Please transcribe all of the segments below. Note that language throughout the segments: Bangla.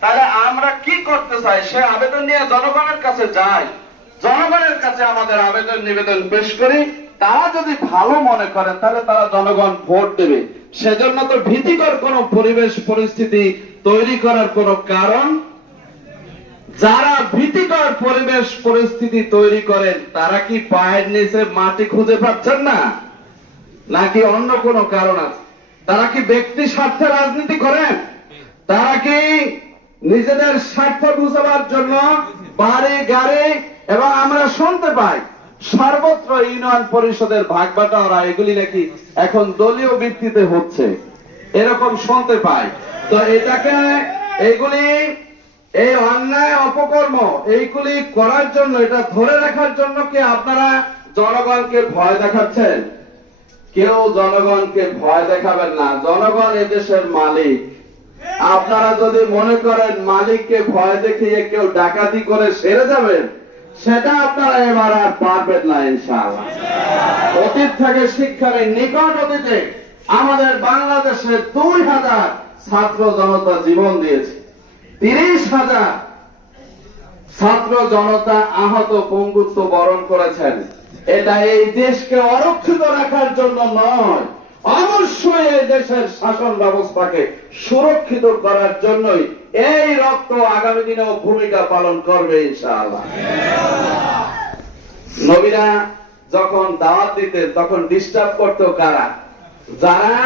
তাহলে আমরা কি করতে চাই? সে আবেদন নিয়ে জনগণের কাছে যাই। জনগণের কাছে আমাদের আবেদন, নিবেদন পেশ করি। তারা যদি ভালো মনে করেন তাহলে তারা জনগণ ভোট দেবে। সেজন্য তো ভীতিকর কোন পরিবেশ, পরিস্থিতি তৈরি করার কোনো কারণ? যারা ভীতিকর পরিবেশ, পরিস্থিতি তৈরি করেন, তারা কি পায়ের নিচে মাটি খুঁজে পাচ্ছেন না? নাকি অন্য কোনো কারণ আছে? তারা কি ব্যক্তি স্বার্থে রাজনীতি করেন? তারা কি নিজেদের স্বার্থ বুঝাবার জন্য বাড়ি, গাড়ি এবং আমরা শুনতে পাই, সর্বত্র ইউনিয়ন পরিষদের ভাগ বাটোয়ারা এগুলি নাকি এখন দলীয় ভিত্তিতে হচ্ছে। এরকম শুনতে পাই। তো এটাকে, এগুলি, এই অন্যায় অপকর্ম, এইগুলি করার জন্য, এটা ধরে রাখার জন্য কি আপনারা জনগণকে ভয় দেখাচ্ছেন? কেউ জনগণকে ভয় দেখাবেন না। জনগণ এদেশের মালিক। আপনারা যদি মনে করেন মালিককে ভয় দেখিয়ে কেউ ডাকাতি করে সেরে যাবেন, সেটা আপনারা এবার আর পারবেন না, ইনশাআল্লাহ। অতীত থেকে শিক্ষার এই নিকট অতীতে আমাদের বাংলাদেশে দুই হাজার ছাত্র জনতা জীবন দিয়েছে। তিরিশ হাজার ছাত্র জনতা আহত পঙ্গুত্ব বরণ করেছেন। এটা এই দেশকে অরক্ষিত রাখার জন্য নয় অবশ্যই এই দেশের শাসন ব্যবস্থাকে সুরক্ষিত করার জন্যই এই রক্ত আগামী দিনেও ভূমিকা পালন করবে ইনশাআল্লাহ। নবীরা যখন দাওয়াত দিতেন, তখন ডিস্টার্ব করতো কারা? যারা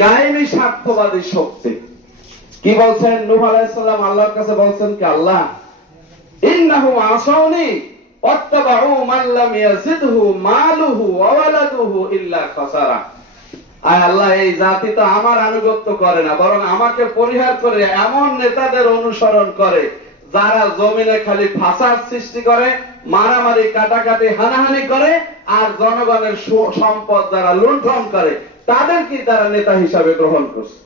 কায়েমি স্বার্থবাদী শক্তি। কি বলছেন? নূহ আলাইহিসসালাম আল্লাহর কাছে বলছেন কি, আল্লাহ, ইন্নাহু আসাউনি ওয়াত্তাবাউ মান লাম ইয়াজিদহু মালুহু ওয়া আল্লাহ, এই জাতি তো আমার আনুগত্য করে না, বরং আমাকে পরিহার করে এমন নেতাদের অনুসরণ করে, যারা জমিনে খালি সৃষ্টি করে, মারামারি, কাটাকাটি, হানাহানি করে, আর জনগণের সম্পদ যারা লুণ্ঠন করে তাদেরকে তারা নেতা হিসাবে গ্রহণ করছে।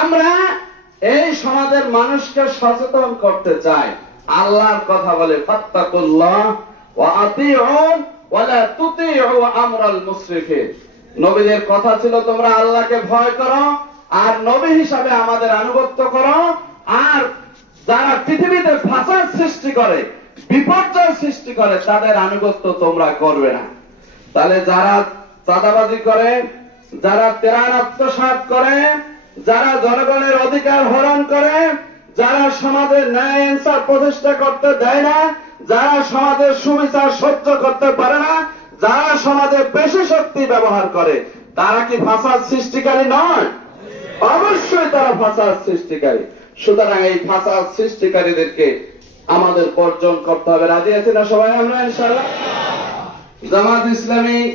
আমরা এই সমাজের মানুষকে সচেতন করতে চাই। আল্লাহর কথা বলে, ফাত্তাকুল্লাহ ওয়া আতিউন ওয়া লা তুতিউ আমরাল মুশরিকিন। নবীদের কথা ছিল তোমরা আল্লাহকে ভয় করো, আর নবী হিসাবে আমাদের আনুগত্য করো। আর যারা পৃথিবীতে ফাসাদ সৃষ্টি করে, বিপর্যয় সৃষ্টি করে, তাদের আনুগত্য তোমরা করবে না। তাহলে যারা চাঁদাবাজি করে, যারা তেরার আত্মসাত করে, যারা জনগণের অধিকার হরণ করে, যারা সমাজের ন্যায় ইনসাফ প্রতিষ্ঠা করতে দেয় না যারা সমাজের সুবিচার সহ্য করতে পারে না, যারা সমাজে বেশি শক্তি ব্যবহার করে, তারা কি ফাসাদ সৃষ্টিকারী নয়? অবশ্যই তারা ফাসাদ সৃষ্টিকারী। সুতরাং এই ফাসাদ সৃষ্টিকারীদেরকে আমাদের বর্জন করতে হবে। রাজি আছি না সবাই আমরা, ইনশাআল্লাহ? জামাত ইসলামী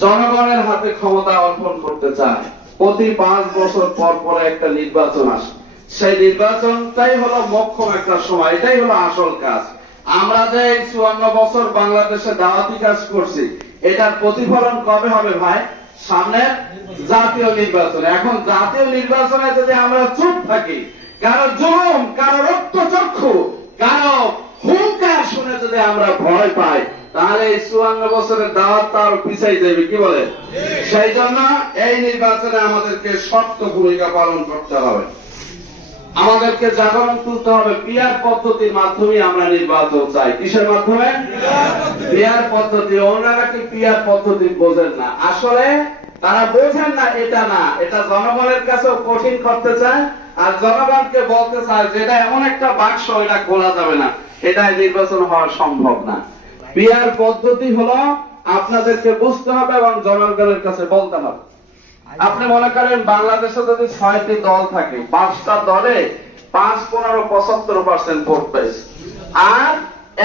জনগণের হাতে ক্ষমতা অর্পণ করতে চায়। প্রতি পাঁচ বছর পর পর একটা নির্বাচন আসে। সেই নির্বাচনটাই হলো মক্ষম একটা সময়, এটাই হলো আসল কাজ। আমরা যে চুয়ান্ন বছর বাংলাদেশে দাওয়াতি কাজ করছি এটার প্রতিফলন কবে হবে ভাই? সামনে জাতীয় নির্বাচনে। এখন জাতীয় নির্বাচনে যদি আমরা চুপ থাকি কারও জুলুম কারও রক্তচক্ষু কারও হুঙ্কার শুনে যদি আমরা ভয় পাই তাহলে এই চুয়ান্ন বছরের দাওয়াত তার পিছাই দেবে কি বলে? সেই জন্য এই নির্বাচনে আমাদেরকে শক্ত ভূমিকা পালন করতে হবে। আমাদেরকে জাগরণ তুলতে হবে পিয়ার পদ্ধতির মাধ্যমে আমরা নির্বাচন চাই। কিসের মাধ্যমে? পিয়ার পদ্ধতি। ওনারা কি পিয়ার পদ্ধতি বোঝেন না? আসলে তারা বোঝেন না এটা না। এটা জনগণের কাছেও কঠিন করতে চায় আর জনগণকে বলতে চায় যে এটা এমন একটা বাক্স, এটা খোলা যাবে না। এটা নির্বাচন হওয়া সম্ভব না। পিয়ার পদ্ধতি হলো আপনাদেরকে বুঝতে হবে এবং জনগণের কাছে বলতে হবে। আপনি মনে করেন বাংলাদেশে যদি ছয়টি দল থাকে পাঁচটা দলে পাঁচ পনেরো পঁচাত্তর পার্সেন্ট ভোট পেয়েছে। আর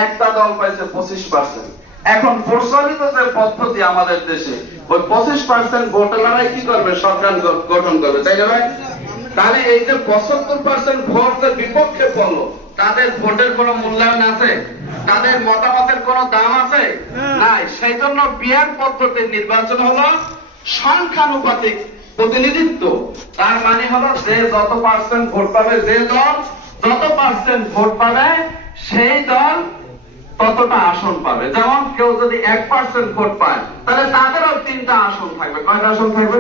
একটা দল পাইছে পঁচিশ পার্সেন্ট এখন প্রচলিত যে পদ্ধতি আমাদের দেশে ওই পঁচিশ পার্সেন্ট ভোটাররাই কি করবে? সরকার গঠন করবে তাই না ভাই? তাহলে এই যে পঁচাত্তর পার্সেন্ট ভোট যে বিপক্ষে পড়ল তাদের ভোটের কোনো মূল্যায়ন আছে? তাদের মতামতের কোনো দাম আছে? নাই। সেই জন্য বিয়ার পদ্ধতির নির্বাচন হলো সংখ্যানুপাতিক প্রতিনিধিত্ব। তার মানে হলো যে যত পার্সেন্ট ভোট পাবে যে দল যত পার্সেন্ট ভোট পাবে সেই দল ততটা আসন পাবে। যেমন কেউ যদি এক পার্সেন্ট ভোট পায় তাহলে তাদেরও তিনটা আসন থাকবে। কয়টা আসন থাকবে?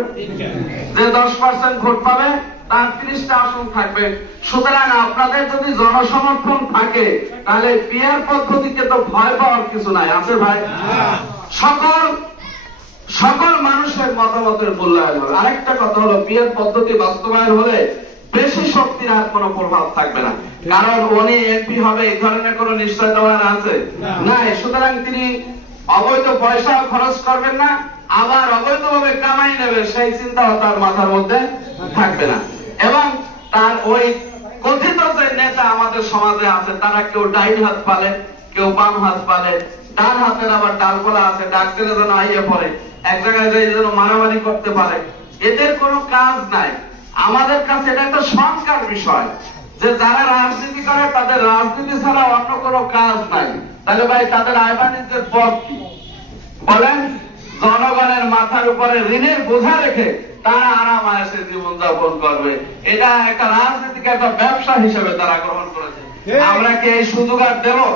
যে দশ পার্সেন্ট ভোট পাবে তার তিরিশটা আসন থাকবে। সুতরাং আপনাদের যদি জনসমর্থন থাকে তাহলে পিয়ার পদ্ধতিকে তো ভয় পাওয়ার কিছু নাই। আছে ভাই? সকল মতামতের মূল্যায়ন হবে আরেকটা কথা হলো পিয়ার পদ্ধতি বাস্তবায়ন হলে বেশি শক্তির আর কোনো প্রভাব থাকবে না। কারণ উনি এমপি হবে এই ধরনের কোনো নিশ্চয়তা ওনার আছে নাই। সুতরাং তিনি অবৈধ পয়সা খরচ করবেন না আবার অবৈধভাবে কামাই নেবে সেই চিন্তাও তার মাথার মধ্যে থাকবে না। এবং তার ওই কথিত যে নেতা আমাদের সমাজে আছে তারা কেউ ডাইন হাত পালে কেউ বাম হাত পালে ডান হাতের আবার ডালগোলা আছে ডাক দিলে যেন আইয়ে পড়ে। এক জায়গায় যেন মারামারি করতে পারে। এদের কোনো কাজ নাই। আমাদের কাছে এটা একটা সংস্কার বিষয় যে যারা রাজনীতি করে তাদের রাজনীতি ছাড়া অন্য কোনো কাজ নাই। তাহলে ভাই তাদের আয় পথ কি? বলেন জনগণের মাথার উপরে ঋণের বোঝা রেখে তারা আরাম আয়াসে জীবন যাপন করবে। এটা একটা রাজনীতিকে একটা ব্যবসা হিসেবে তারা গ্রহণ করেছে। আমরা কি এই সুযোগ আর দেবো?